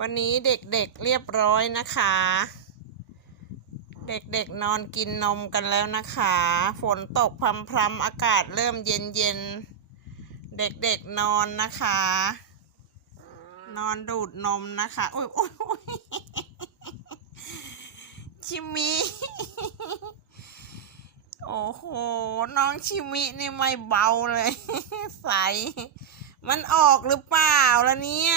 วันนี้เด็กๆเรียบร้อยนะคะ เด็กๆนอนกินนมกันแล้วนะคะ ฝนตกพรำๆอากาศเริ่มเย็นๆเด็กๆนอนนะคะ นอนดูดนมนะคะโอ้ยชิมิโอ้โหน้องชิมินี่ไม่เบาเลย ใสมันออกหรือเปล่าล่ะเนี่ย